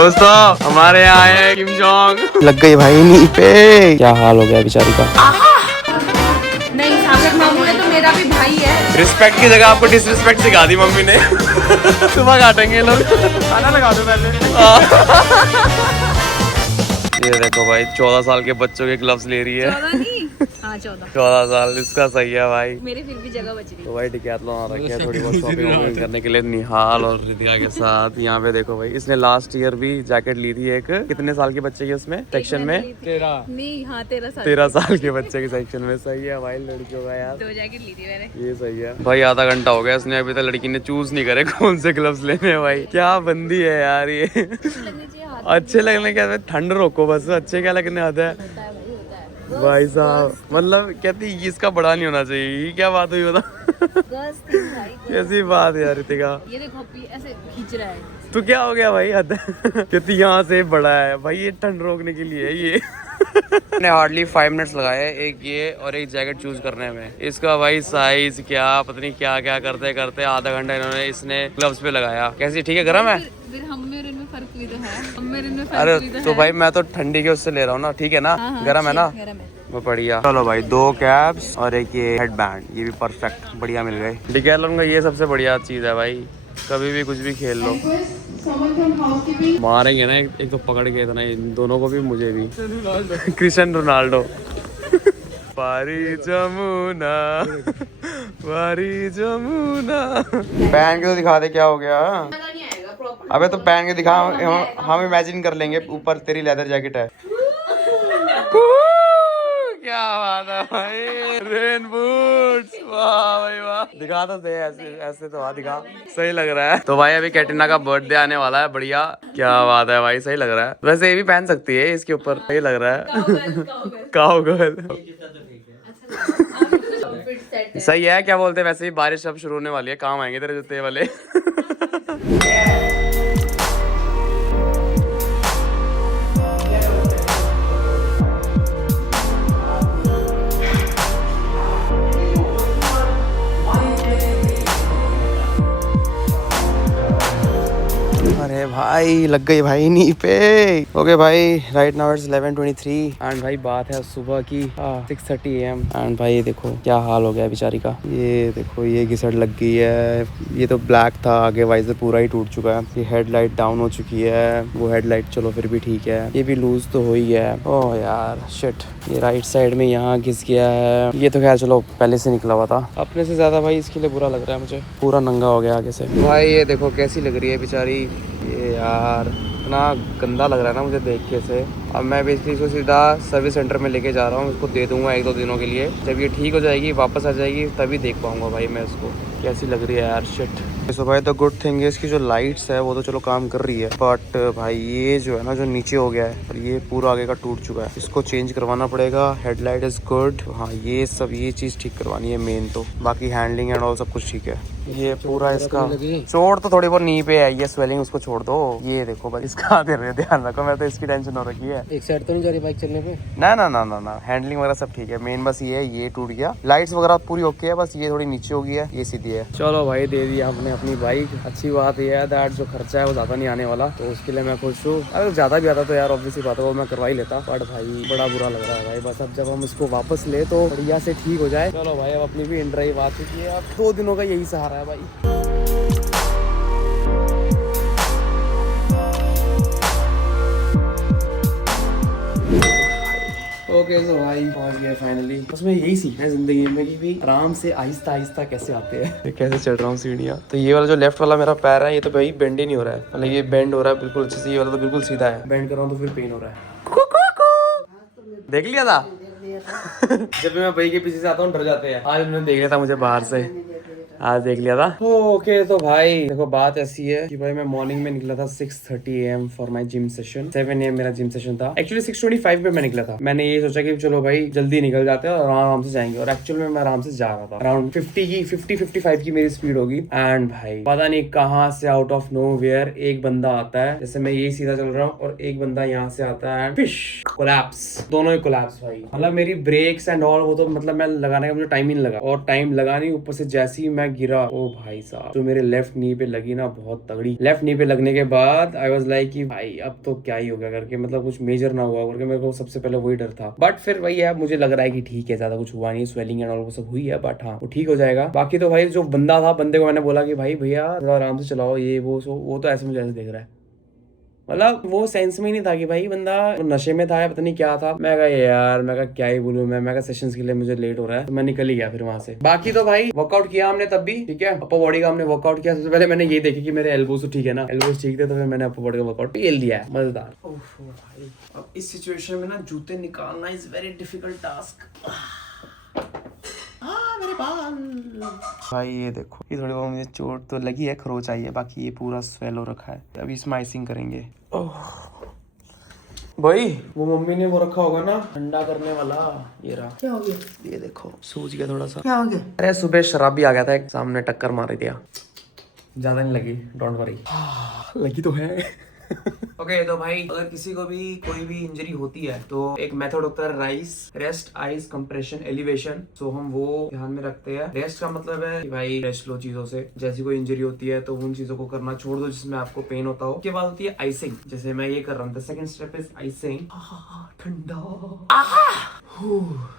दोस्तों हमारे यहाँ है किम जोंग। लग गई भाई नी पे। क्या हाल हो गया बेचारी का। नहीं सागर मामू ने तो मेरा भी भाई है। रिस्पेक्ट की जगह आपको डिसरिस्पेक्ट सिखा दी मम्मी ने। सुबह काटेंगे लोग। खाना लगा दो पहले। ये देखो भाई 14 साल के बच्चों के ग्लव्स ले रही है। 14 नहीं, हाँ 14 साल इसका सही है भाई। मेरे फिर भी जगह बच रही। तो भाई डिकैथलॉन आ रखे है थोड़ी बहुत शॉपिंग करने के लिए निहाल और रितिका के साथ। यहाँ पे देखो भाई इसने लास्ट ईयर भी जैकेट ली थी एक। कितने साल के बच्चे की उसमें सेक्शन में? 13 नहीं, हाँ 13 साल 13 साल के बच्चे के सेक्शन में। सही है भाई लड़कियों का यार। 2 जैकेट ली थी मैंने। ये सही है भाई। आधा घंटा हो गया इसने अभी तक लड़की ने चूज नहीं करे कौन से ग्लव्स लेने हैं भाई। क्या बंदी है यार ये। अच्छे लगने के ठंड रोको बस। अच्छे क्या लगने आता है भाई साहब। मतलब कहती इसका बड़ा नहीं होना चाहिए। ये क्या बात हुई बता। कैसी बात है यार रितिका। ये देखो ऐसे खींच रहा है। तो क्या हो गया भाई हद। कहती यहाँ से बड़ा है भाई। ये ठंड रोकने के लिए है ये। मैंने हार्डली 5 मिनट्स लगाए एक ये और एक जैकेट चूज करने में। इसका भाई साइज क्या पता नहीं क्या क्या करते करते आधा घंटा इन्होंने इसने ग्लव्स पे लगाया। कैसी ठीक है गर्म है? फिर हम मेरे इनमें फर्क भी तो है। हम मेरे इनमें फर्क अरे भी तो तो है। भाई मैं तो ठंडी के उससे ले रहा हूँ ना। ठीक है ना? गर्म है ना? गरम है। वो बढ़िया। चलो भाई 2 कैप्स और एक ये हेडबैंड ये भी परफेक्ट बढ़िया मिल गए। डिकैथलॉन का ये सबसे बढ़िया चीज है भाई। कभी भी कुछ भी खेल लो। मारेंगे ना एक तो पकड़ के इतना इन दोनों को भी मुझे भी। Cristiano Ronaldo. पारी जमुना पारी जमुना। पहन के तो दिखा दे क्या हो गया। अबे तो पहन के दिखा। हम इमेजिन कर लेंगे ऊपर तेरी लेदर जैकेट है। क्या बात है भाई। रेन बूट्स वाह भाई वाह। दिखा तो दे ऐसे ऐसे तो दिखा। सही लग रहा है। तो भाई अभी कैटरीना का बर्थडे आने वाला है। बढ़िया क्या बात है भाई। सही लग रहा है। वैसे ये भी पहन सकती है इसके ऊपर। सही लग रहा है। काउगर्ल। सही है। क्या बोलते हैं वैसे ही बारिश अब शुरू होने वाली है। काम आएंगे तेरे जूते वाले। अरे भाई लग गई भाई नी पे। ओके भाई राइट नाउ इट्स 11:23 एंड भाई बात है सुबह की 6:30 AM एंड भाई देखो क्या हाल हो गया बेचारी का। ये देखो ये घिसट लग गई है। ये तो ब्लैक था आगे वाइजर पूरा ही टूट चुका है। ये हेडलाइट डाउन हो चुकी है। वो हेडलाइट चलो फिर भी ठीक है। ये भी लूज तो हो ही है। ओह यार शिट। ये राइट साइड में यहाँ घिस गया है। ये तो खैर चलो पहले से निकला हुआ था। अपने से ज्यादा भाई इसके लिए बुरा लग रहा है मुझे। पूरा नंगा हो गया आगे से। भाई ये देखो कैसी लग रही है बेचारी। ये यार इतना गंदा लग रहा है ना मुझे देख के से। अब मैं बेसिकली इसको सीधा सर्विस सेंटर में लेके जा रहा हूँ। इसको दे दूंगा 1-2 दिनों के लिए। जब ये ठीक हो जाएगी वापस आ जाएगी तभी देख पाऊंगा भाई मैं इसको कैसी लग रही है यार। शिट। सो भाई द गुड थिंग है इसकी जो लाइट्स है वो तो चलो काम कर रही है। बट भाई ये जो है ना जो नीचे हो गया है और ये पूरा आगे का टूट चुका है। इसको चेंज करवाना पड़ेगा। Headlight is good. हाँ ये सब ये चीज़ ठीक करवानी है मेन तो। बाकी हैंडलिंग एंड ऑल सब कुछ ठीक है। ये पूरा इसका चोट तो थोड़ी बहुत नी पे है। ये स्वेलिंग उसको छोड़ दो। ये देखो भाई इसका ध्यान रखो। मैं तो इसकी टेंशन हो रखी है। एक साइड तो नहीं जा रही बाइक चलने पे? ना ना ना ना ना हैंडलिंग वगैरह सब ठीक है। मेन बस ये है ये टूट गया। लाइट्स वगैरह पूरी ओके है। बस ये थोड़ी नीचे हो गई है। ये सीधी है। चलो भाई दे दिया आपने अपनी बाइक। अच्छी बात ये है दैट जो खर्चा है वो ज्यादा नहीं आने वाला तो उसके लिए मैं खुश हूँ। अगर ज्यादा भी आता तो यार ऑब्वियसली बात है वो मैं करवा ही लेता। बट भाई बड़ा बुरा लग रहा है भाई। बस अब जब हम इसको वापस ले तो बढ़िया से ठीक हो जाए। चलो भाई अब अपनी भी इन ड्राइव आ चुकी है। अब 2 दिनों का यही सहारा है भाई। ओके सो भाई पहुंच गए फाइनली। उसमें यही सीखना है जिंदगी में कि भाई आराम से आहिस्ता आहिस्ता कैसे आते हैं। कैसे चढ़ रहा हूँ सीढ़ियाँ। तो ये वाला जो लेफ्ट वाला मेरा पैर है ये तो भाई बेंड ही नहीं हो रहा है। मतलब ये बेंड हो रहा है बिल्कुल अच्छे से। ये वाला तो बिल्कुल सीधा है। बेंड कर रहा हूँ तो फिर पेन हो रहा है। देख लिया था। जब भी मैं भाई के पीछे से आता हूँ डर जाते हैं। आज उन्होंने देख लिया था मुझे बाहर से। आज देख लिया था। ओके तो भाई देखो बात ऐसी है कि भाई मैं मॉर्निंग में निकला था 6:30 AM for my gym session. 7 AM मेरा जिम सेशन था। एक्चुअली 6:25 पे मैं निकला था। मैंने ये सोचा कि चलो भाई जल्दी निकल जाते हैं और आराम से जाएंगे। और एक्चुअल में मैं आराम से जा रहा था। अराउंड 50-55 की मेरी स्पीड होगी। एंड भाई पता नहीं कहाँ से आउट ऑफ नो वेयर एक बंदा आता है। जैसे मैं यही सीधा चल रहा हूँ और एक बंदा यहाँ से आता है एंड फिश कोलैप्स। दोनों ही कोलैप्स भाई। मतलब मेरी ब्रेक्स एंड ऑल वो तो मतलब मैं लगाने का मुझे टाइम ही नहीं लगा। और टाइम लगा नहीं ऊपर से जैसे ही मैं मैं गिरा, ओ भाई साहब, तो मेरे लेफ्ट नी पे लगी ना बहुत तगड़ी। लेफ्ट नी पे लगने के बाद आई वाज लाइक कि भाई अब तो क्या ही हो गया करके, मतलब कुछ मेजर ना हुआ करके मेरे को सबसे पहले वही डर था। बट फिर वही है, मुझे लग रहा है कि ठीक है, ज्यादा कुछ हुआ नहीं, स्वेलिंग एंड ऑल वो सब हुई है, बट हाँ वो ठीक हो जाएगा। बाकी तो भाई जो बंदा था, बंदे को मैंने बोला कि भाई भैया थोड़ा आराम से चलाओ, ये वो तो ऐसे मुझे ऐसे देख रहा है, मतलब वो सेंस में ही नहीं था कि भाई बंदा नशे में था या पता नहीं क्या था। मैं कहा यार, मैं कहा क्या ही बोलूं, मैं कहा सेशंस के लिए मुझे लेट हो रहा है, तो मैं निकल ही गया फिर वहां से। बाकी तो भाई वर्कआउट किया हमने तब भी, ठीक है, अपर बॉडी का हमने वर्कआउट किया। सबसे पहले मैंने ये देखी कि मेरे एल्बोज तो ठीक है ना, एल्बोज ठीक थे, तो फिर मैंने अपर बॉडी का वर्कआउट भी लिया है, मजेदार। भाई अब इस सिचुएशन में ना जूते निकालना इज वेरी डिफिकल्ट टास्क। मेरे बाल भाई, ये देखो, ये थोड़ी बहुत मुझे चोट तो लगी है, खरोच आई है, बाकी ये पूरा स्वेल हो रखा है। अभी इसमें आइसिंग करेंगे। भाई वो मम्मी ने वो रखा होगा ना ठंडा करने वाला, ये रहा। क्या हो गया? ये देखो सूज गया थोड़ा सा। क्या हो गया? अरे सुबह शराब भी आ गया था एक, सामने टक्कर मार दिया, ज्यादा नहीं लगी, डोंट वरी। लगी तो है। ओके तो भाई अगर किसी को भी कोई भी इंजरी होती है तो एक मेथड होता है RICE, rest, ice, compression, elevation. So हम वो ध्यान में रखते हैं। रेस्ट का मतलब है कि भाई रेस्ट लो चीजों से, जैसी कोई इंजरी होती है तो उन चीजों को करना छोड़ दो जिसमें आपको पेन होता हो। उसके बाद होती है आइसिंग, जैसे मैं ये कर रहा हूँ। सेकंड स्टेप इज आइसिंग, ठंडा।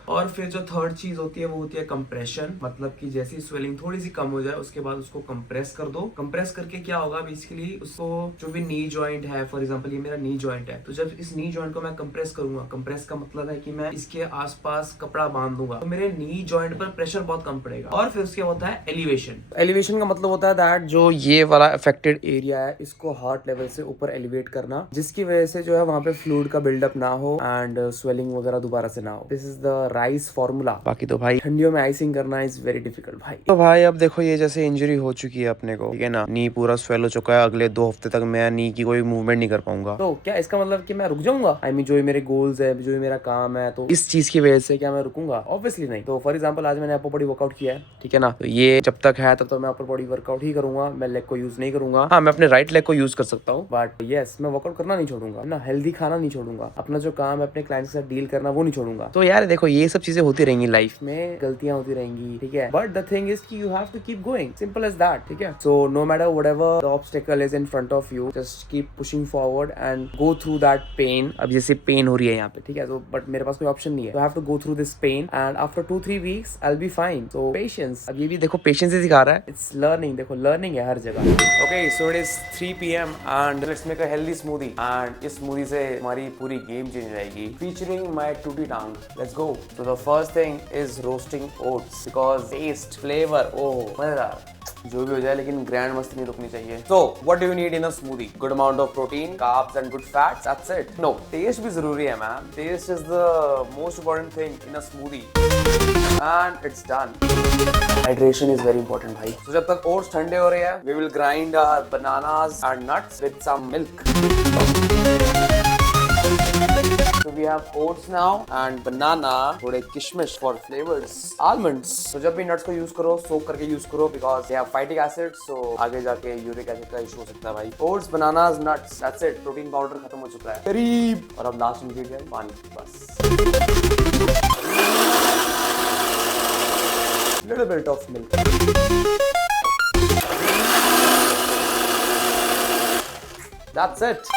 और फिर जो थर्ड चीज होती है वो होती है कंप्रेशन, मतलब कि जैसी स्वेलिंग थोड़ी सी कम हो जाए उसके बाद उसको कंप्रेस कर दो। कंप्रेस करके क्या होगा बेसिकली, उसको जो भी नी जॉइंट है, फॉर एग्जांपल ये मेरा नी जॉइंट है, तो जब इस नी जॉइंट को मैं कंप्रेस करूंगा, कंप्रेस का मतलब है कि मैं इसके आसपास कपड़ा बांध दूंगा, तो मेरे नी जॉइंट पर प्रेशर बहुत कम पड़ेगा। और फिर उसके होता है एलिवेशन। एलिवेशन का मतलब होता है दैट जो ये वाला अफेक्टेड एरिया है इसको हार्ट लेवल से ऊपर एलिवेट करना, जिसकी वजह से जो है वहां पे फ्लूइड का बिल्डअप ना हो एंड स्वेलिंग वगैरह दोबारा से ना हो। This is the rice formula. बाकी तो भाई ठंडियों में आइसिंग करना इज वेरी डिफिकल्ट भाई। तो भाई अब देखो, ये जैसे इंजरी हो चुकी है अपने को, ठीक है ना, नी पूरा स्वेल हो चुका है, अगले 2 हफ्ते तक मैं नी की कोई मूवमेंट नहीं कर पाऊंगा। तो क्या इसका मतलब कि मैं रुक जाऊंगा? आई मीन जो ये मेरे गोल्स है, जो ये मेरा काम है, तो इस चीज की वजह से क्या मैं रुकूंगा? ऑब्वियसली नहीं। तो फॉर एग्जाम्पल आज मैंने अपर बॉडी वर्कआउट किया है, ठीक है ना, तो ये जब तक है तब तक मैं अपर बॉडी वर्कआउट ही करूंगा, मैं लेग को यूज नहीं करूंगा। हाँ मैं अपने राइट लेग को यूज कर सकता हूँ, बट यस मैं वर्कआउट करना नहीं छोड़ूंगा ना, हेल्दी खाना नहीं छोड़ूंगा, अपना जो काम है अपने क्लाइंट के साथ डील करना वो नहीं छोड़ूंगा। तो यार देखो ये सब चीजें होती रहेंगी लाइफ में, गलतियां होती रहेंगी, ठीक है, बट द थिंग इज कि you have to keep going, simple as that, ठीक है। So no matter whatever the obstacle is in front of you, just keep pushing forward and go through that pain. अब जैसे pen हो रही है यहाँ पे, ठीक है, तो बट मेरे पास कोई ऑप्शन नहीं है, तो I have to go through this pain and after 2-3 weeks I will be fine. So patience, अब ये भी देखो पेशेंस ही सिखा रहा है, इट्स लर्निंग, देखो लर्निंग है हर जगह। Okay so it is 3 PM and let's make a healthy smoothie, and इस स्मूदी से हमारी पूरी गेम चेंज हो जाएगी, फीचरिंग माय टूटी टांग। Let's go. So the first thing is roasting oats, because taste, flavour, oh मजेदार, जो भी हो जाए लेकिन ग्रैंड मस्ती नहीं रुकनी चाहिए। So what do you need in a smoothie? Good amount of protein, carbs and good fats. That's it. No, taste भी जरूरी है man. Taste is the most important thing in a smoothie. And it's done. Hydration is very important भाई। So जब तक oats ठंडे हो रहे हैं, we will grind our bananas and nuts with some milk. So we have oats now and banana, थोड़े किशमिश for flavors, almonds. So जब भी nuts को use करो, soak करके use करो because they have phytic acid, so आगे जाके uric acid का issue हो सकता है भाई। Oats, bananas, nuts, that's it. Protein powder खत्म हो चुका है करीब। और अब लास्ट ingredient पानी, बस। Little bit of milk. That's it.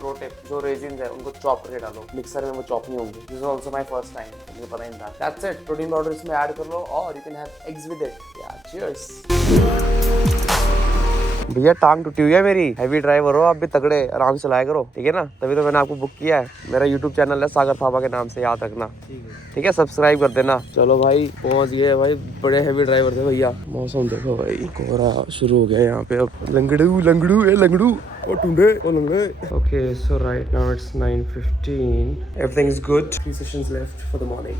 Pro tip, जो रेजिन्स है उनको चॉप करके डालो, मिक्सर में वो चॉप नहीं होंगे। This is also my first time, मुझे पता ही नहीं था। That's it, प्रोटीन पाउडर इसमें ऐड कर लो और you can have eggs with it. Yeah, cheers. भैया टांग टूटी हुई है मेरी, हैवी ड्राइवर हो आप भी, तगड़े आराम से चलाया करो, ठीक है ना, तभी तो मैंने आपको बुक किया है। मेरा YouTube चैनल है सागर थापा के नाम से, याद रखना, ठीक है, सब्सक्राइब कर देना। चलो भाई पहुंच गए भाई, बड़े हैवी ड्राइवर थे भैया। मौसम देखो भाई, कोहरा शुरू हो गया यहाँ पे, अब लंगड़ू लंगड़ू ए लंगड़ू ओ टुंडे ओ लंगड़े। Okay so right now it's 9:15, everything is good, 3 sessions left for the morning.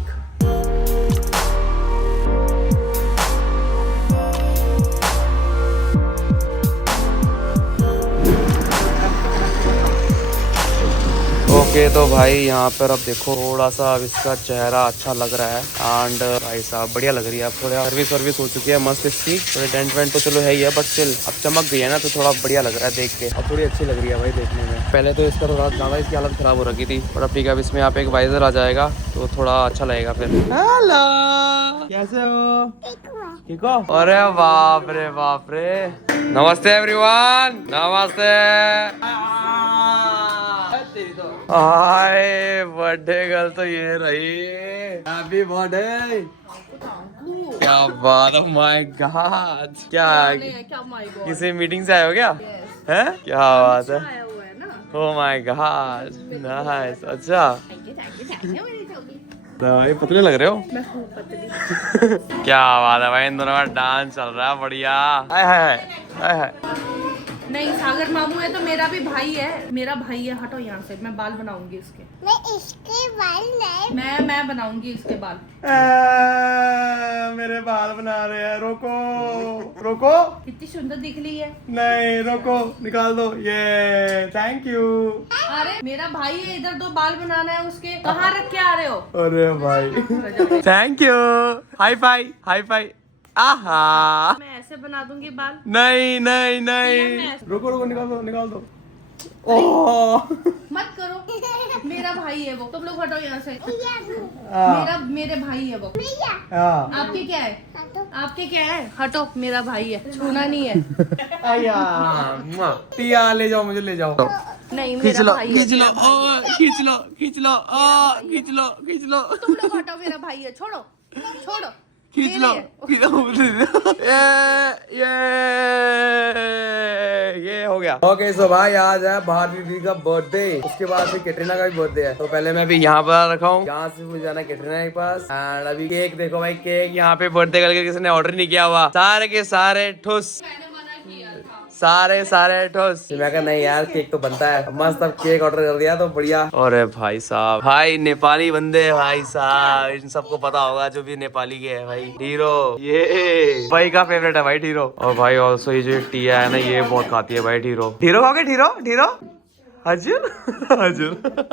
Okay तो भाई यहाँ पर अब देखो थोड़ा सा अब इसका चेहरा अच्छा लग रहा है। एंड भाई साहब बढ़िया लग रही है। अब थोड़ा सर्विस हो चुकी है मस्त इसकी। थोड़े डेंट वेंट तो चलो है ही है, बट स्टिल अब चमक गई है ना, तो थोड़ा बढ़िया लग रहा है देख के। अब थोड़ी अच्छी लग रही है भाई देखने में। पहले तो इसका थोड़ा ज़्यादा इसकी हालत खराब हो रखी थी, पर अब ठीक है। अब इसमें यहाँ पे एक वाइजर आ जाएगा तो थोड़ा अच्छा लगेगा फिर। हेलो, कैसे हो? ठीक हो? अरे बाप रे। नमस्ते एवरीवन, नमस्ते। हाय बर्थडे गर्ल तो ये रही। Happy birthday. क्या बात, ओह माय गॉड। क्या किसी मीटिंग से आए हो क्या? हैं? क्या बात है। Oh my God, nice. अच्छा भाई पतले लग रहे हो। क्या बात है भाई, इन दोनों का डांस चल रहा है बढ़िया। हाय हाय हाय हाय। नहीं सागर मामू है तो मेरा भी भाई है, मेरा भाई है। हटो यहाँ से, मैं बाल बनाऊंगी इसके। मैं इसके बाल नहीं, मैं बनाऊंगी इसके बाल। मेरे बाल बना रहे हैं, रोको। कितनी सुंदर दिख रही है। नहीं रोको, निकाल दो ये। Thank you. अरे मेरा भाई है, इधर 2 बाल बनाना है उसके। कहाँ रख के आ रहे हो? अरे भाई थैंक यू। Hi fi. आहा, मैं ऐसे बना दूंगी बाल। नहीं। रुको निकाल दो। ओह मत करो, मेरा भाई है वो। तुम लोग हटो यहाँ से। हाँ। मेरे भाई है वो। हाँ। आपके क्या है? आपके क्या है? हटो, मेरा भाई है, छूना नहीं है। टिया ले जाओ, मुझे ले जाओ। नहीं मेरा भाई है। खींच लो। तुम लोग हटो, मेरा भाई है। छोड़ो। खींच लो। ये हो गया। ओके सो भाई आज है भारती दीदी का बर्थडे, उसके बाद से कैटरीना का भी बर्थडे है। तो पहले मैं अभी यहाँ पर रखा हूँ, यहाँ से मुझे जाना है कैटरीना के पास। एंड अभी केक देखो भाई, केक यहाँ पे बर्थडे करके किसी ने ऑर्डर नहीं किया हुआ। सारे के सारे ठुस, सारे ठोस। मैं कहा नहीं यार केक तो बनता है। मस्त अब केक ऑर्डर कर दिया तो बढ़िया। अरे भाई साहब, भाई नेपाली बंदे भाई साहब, इन सबको पता होगा जो भी नेपाली के है भाई। ढीरो ये भाई का फेवरेट है भाई ढीरो। और भाई ऑल्सो ये जो टिया है ना, ये बहुत खाती है भाई ढीरो। खाओगे ढीरो? हजुर।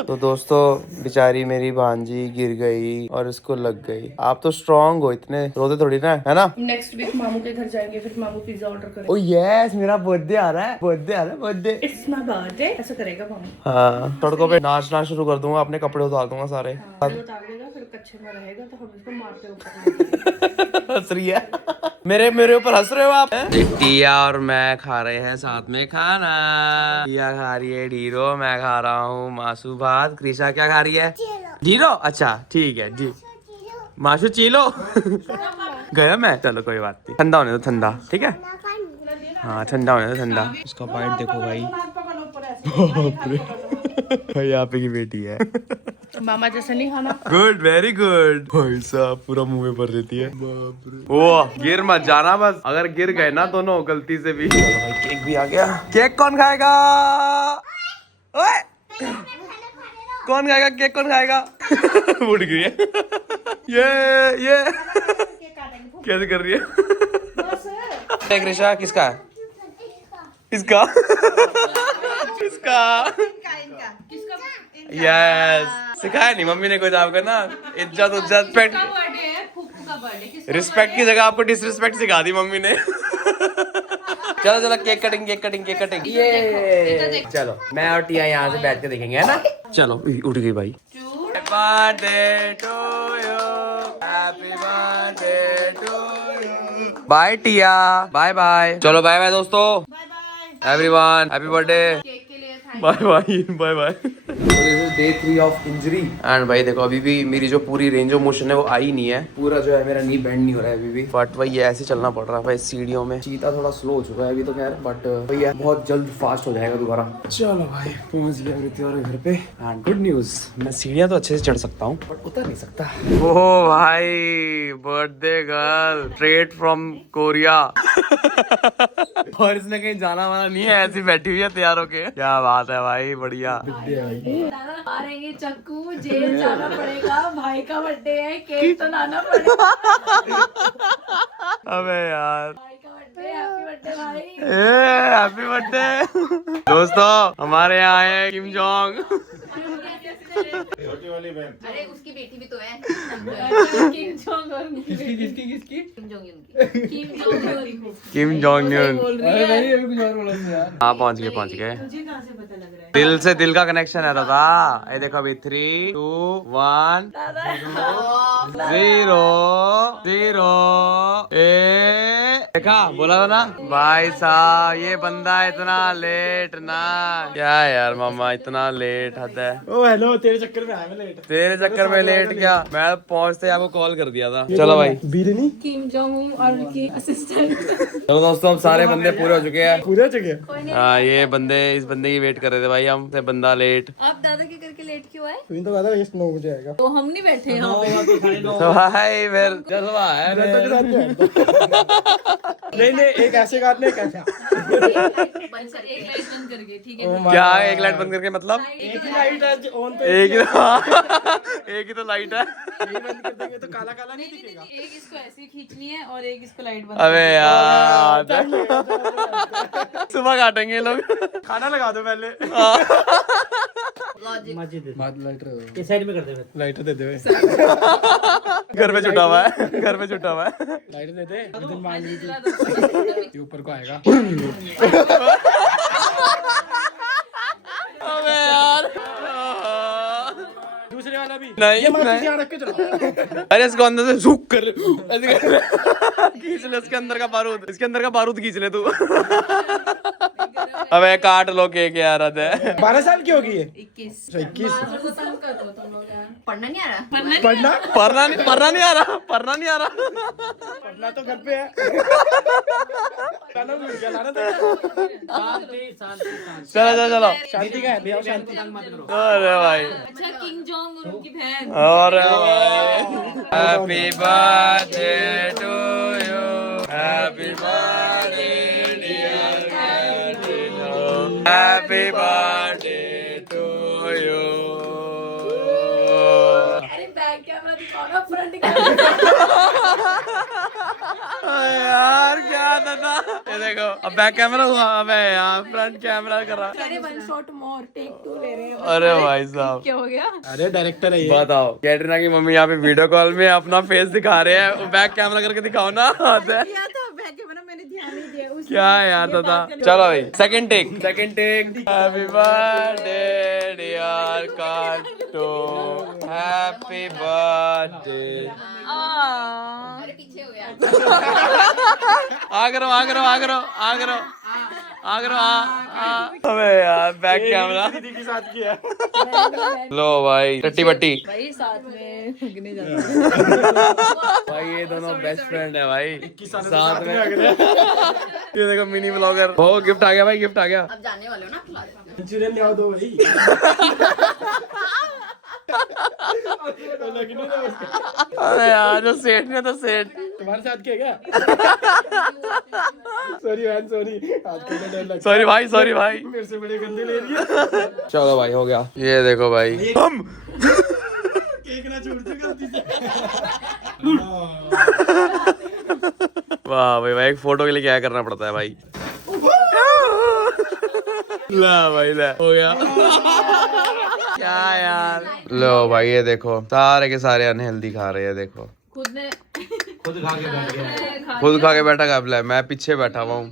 तो दोस्तों बेचारी मेरी भांजी गिर गई और इसको लग गई। आप तो स्ट्रांग हो, इतने रोते थोड़ी ना है ना। नेक्स्ट वीक मामू के घर जाएंगे, फिर मामू पिज्जा ऑर्डर करेंगे। ओह यस, मेरा बर्थडे आ रहा है। बर्थडे इट्स माय बर्थडे, ऐसा करेगा मामू। हाँ, सड़कों पे नाचना शुरू कर दूंगा, अपने कपड़े उतार दूंगा सारे। उतार देगा, फिर कच्चे में रहेगा तो हम इसको मारते ऊपर। हंस रही है मेरे ऊपर हंस रहे हो आप। टिया और मैं खा रहे हैं साथ में खाना। टिया खा रही है ढीरो, मैं खा रहा हूँ मासू भात। कृषा क्या खा रही है? ढीरो। अच्छा ठीक है जी, मासू चीलो। गया मैं, चलो कोई बात नहीं, ठंडा होने दो ठंडा, ठीक है। हाँ ठंडा होने दो ठंडा। उसका बाइट देखो भाई, भाई आप की बेटी है। मामा जैसे नहीं खाना। Good, very good. भाई साहब पूरा मुंह में भर देती है। ओ गिर मत जाना बस, अगर गिर गए ना दोनों गलती से भी। भाई केक भी आ गया। केक कौन खाएगा? ओए कौन खाएगा केक? कौन खाएगा? उड़ गई है। ये कैसे कर रही है? कृषा किसका है? इसका। यस, सिखाया नहीं मम्मी ने कुछ आपको ना। इज्जत रिस्पेक्ट की जगह आपको डिसरिस्पेक्ट सिखा दी मम्मी ने। चलो केक कटिंग। ये चलो मैं और टिया यहाँ से बैठ के देखेंगे, है ना। चलो उठ गई भाई। Birthday to you, happy birthday to you. Bye Tiya, bye. चलो बाय दोस्तों, everyone happy birthday. Bye. Day 3 of injury. And भाई देखो अभी भी मेरी जो पूरी रेंज ऑफ मोशन है वो आई नहीं है। पूरा जो है मेरा नी बेंड नहीं हो रहा है अभी भी, बट वही ऐसे चलना पड़ रहा है भाई सीढ़ियों में। चीता थोड़ा स्लो हो चुका है अभी तो खैर, बट भैया बहुत जल्द फास्ट हो जाएगा दोबारा। चलो भाई पहुंच गया मृत्यु और घर पे। एंड गुड न्यूज, मैं सीढ़ियां तो अच्छे से चढ़ सकता हूँ बट उतर नहीं सकता। ओह भाई birthday girl straight from Korea. और इसने कहीं जाना वाना नहीं है, ऐसी बैठी हुई है तैयार होके। क्या बात है भाई, बढ़िया। मारेंगे चक्कू, जेल जाना पड़ेगा। भाई का बर्थडे है, केक तो लाना पड़ेगा। अबे यार, भाई का बर्थडे, हैप्पी बर्थडे भाई। Happy birthday. दोस्तों हमारे यहाँ है किम जोंग। छोटी वाली बहन। अरे उसकी बेटी भी तो है। किम जोंग उन किसकी किसकी किसकी? किम जोंग उन की। Kim Jong Un Kim Jong Un. बोल रही अरे है। नहीं, अभी कुछ और बोला था यार। हाँ पहुंच गए। तुझे कहाँ से पता लग रहा है? दिल से दिल का कनेक्शन है दादा। ये देखो अभी 3 2 1 0 0 देखा बोला था ना भाई साहब, ये बंदा इतना लेट ना। क्या यार मामा इतना लेट हद है। ओ हेलो, तेरे चक्कर में आया मैं लेट। तेरे चक्कर में लेट क्या, मैं पहुंचते आपको कॉल कर दिया था। चलो भाई बीरनी किम जोंग उन और उनकी असिस्टेंट। चलो दोस्तों, हम सारे बंदे पूरे हो चुके हैं। पूरे हो चुके। हाँ ये बंदे इस बंदे की वेट कर रहे थे भाई, हम से बंदा लेट। आप दादा के करके लेट क्यों आए? तूने तो कहा था ये 9 बजे आएगा। तो हम नहीं बैठे यहाँ पे। तो भाई फिर जलवा है नहीं नहीं, एक ऐसे काटने एक ऐसा। एक लाइट बंद करके, ठीक है? क्या है, एक लाइट बंद करके मतलब एक ही लाइट है ऑन पे। एक ही एक ही तो लाइट है। यही बंद कर देंगे तो काला काला नहीं दिखेगा। एक इसको ऐसे खींचनी है और एक इसको लाइट बंद। अबे यार सुबह काटेंगे ये लोग। खाना लगा दो पहले। लॉजिक। साइड में कर दे, लाइटर दे दे। घर पे छुटा हुआ है, घर पे छुटा हुआ है। लाइटर दे दे, इधर मांग ली थी। ये ऊपर को आएगा। अबे यार दूसरे वाला भी नहीं, ये माचिस नहीं। यहाँ रख के चला। अरे इसको अंदर से झुक कर ऐसे खींच ले इसके अंदर का बारूद, इसके अंदर का बारूद खींच ले तू। अबे काट लो केक यार, हद है। 12 साल की होगी ये। 21। 21। पढ़ना नहीं आ रहा। पढ़ना पढ़ना नहीं आ रहा, पढ़ना नहीं आ रहा। पढ़ना तो घर पे है। गाना भूल गया, लाना था। चलो चलो। शांति का है भैया, शांति। अरे भाई, अच्छा, किम जोंग उन की बहन। अरे भाई, happy birthday to you, happy birthday dear कैंडिलो, हैप्पी बर्थडे टू यू। अरे बैक कैमरा दिखाओ ना, फ्रंट कैमरा। यार क्या था ये देखो, अब बैक कैमरा हुआ, अबे यार फ्रंट कैमरा करा। अरे वन शॉट मोर, टेक 2 ले रहे हैं। अरे भाई साहब क्या हो गया? अरे डायरेक्टर है ये। बताओ, कैटरीना की मम्मी यहाँ पे वीडियो कॉल में अपना फेस दिखा रहे हैं, बैक कैमरा करके दिखाओ ना। किया था बैक कैमरा, मैंने ध्यान नहीं दिया उस। क्या यार दादा। चलो भाई second take. Happy birthday dear काटो, हैप्पी बर्थडे। अरे पीछे हो गया। अबे यार बैक कैमरा। दीदी के साथ किया। लो भाई टट्टी बट्टी। भाई साथ में गिने जाते हैं। भाई ये दोनों बेस्ट फ्रेंड है भाई, 21 साल साथ में। आ गए। ये देखो मिनी ब्लॉगर। हो गिफ्ट आ गया भाई, गिफ्ट आ गया। अब जाने वाले हो ना, खिला देना। मंचूरियन ले आओ दो भाई। अरे यार जो सेठ ने तो सेठ। तुम्हारे साथ किया क्या? Sorry man, sorry. आज के डर लगता है। सॉरी भाई मेरे से बड़े गंदे ले रही है। चलो भाई हो गया। ये देखो भाई हम केक ना छोड़ दे गलती से। वाह भाई, एक फोटो के लिए क्या करना पड़ता है भाई। ला भाई ला, हो गया। क्या यार। लो भाई ये देखो, सारे के सारे अनहेल्दी खा रहे हैं। देखो खुद खा के बैठा काबला है, मैं पीछे बैठा हुआ हूँ,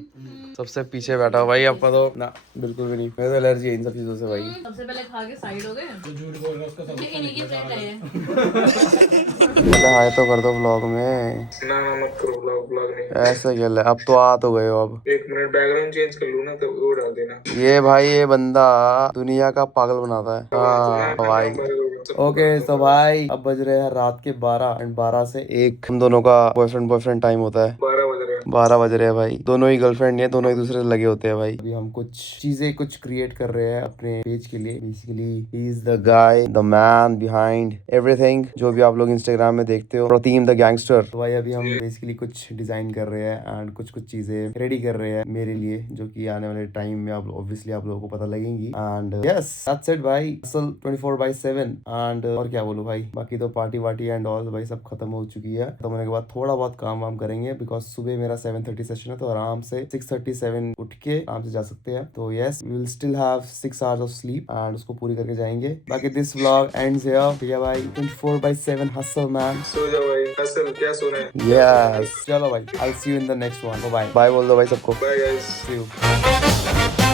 सबसे पीछे बैठा हूँ भाई। आपका तो ना बिल्कुल भी नहीं, मेरे तो एलर्जी है इन सब चीजों से भाई। सबसे पहले खा के साइड हो गए। झूठ बोल रहा उसका सब। इन्हीं की प्लेट है ये। पहले हाय तो कर दो व्लॉग में। ना मत करो, ब्लॉग नहीं। ऐसा क्या है, अब तो आ तो गए हो। अब 1 मिनट बैकग्राउंड चेंज कर लूँ ना, तो वो डाल देना। ये भाई, ये बंदा दुनिया का पागल बनाता है। हाँ भाई। ओके तो भाई अब बज रहे हैं रात के 12 एंड 12 से 1 हम दोनों का बॉयफ्रेंड टाइम होता है। 12 बज रहे हैं। 12 बज रहे हैं भाई। दोनों ही गर्लफ्रेंड है, दोनों एक दूसरे से लगे होते हैं भाई। अभी हम कुछ चीजें क्रिएट कर रहे हैं अपने पेज के लिए। Basically he is the guy, the man behind everything, जो भी आप लोग इंस्टाग्राम में देखते हो, प्रतीम द गैंगस्टर। तो भाई अभी हम बेसिकली कुछ डिजाइन कर रहे हैं एंड कुछ चीजें रेडी कर रहे हैं मेरे लिए, जो कि आने वाले टाइम में आप ऑब्वियसली आप लोगों को पता लगेंगी। एंड यस दैट्स इट भाई, असल 24/7। एंड और क्या बोलूं भाई, बाकी तो पार्टी वार्टी एंड ऑल भाई सब खत्म हो चुकी है। खत्म होने के बाद थोड़ा बहुत काम वाम करेंगे, बिकॉज सुबह मेरा मेरा 7:30 सेशन है, तो आराम से 6:37 उठ के आराम से जा सकते हैं। तो yes, we will still have 6 hours of sleep and उसको पूरी करके जाएंगे। बाकी दिस व्लॉग एंड्स हियर। ठीक है भाई, 24/7 हसल मैन। सो जाओ भाई, असल क्या सुना है। यस, चलो भाई, I see you in the next one. Bye bye बोल दो भाई सबको। Bye guys. See you.